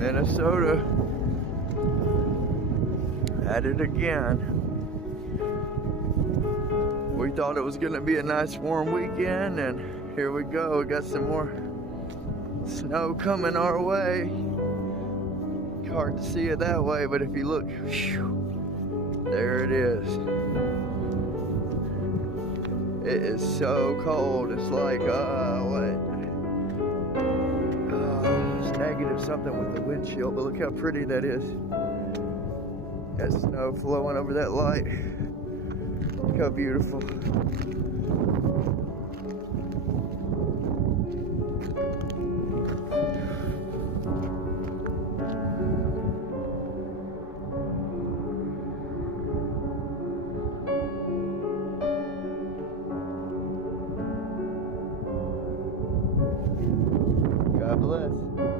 Minnesota at it again. We thought it was gonna be a nice warm weekend, and here we go. We got some more snow coming our way. Hard to see it that way, but if you look, whew, there it is. It is so cold. It's like, what? It's negative something with the windshield, but look how pretty that is. Got snow flowing over that light. Look how beautiful. God bless.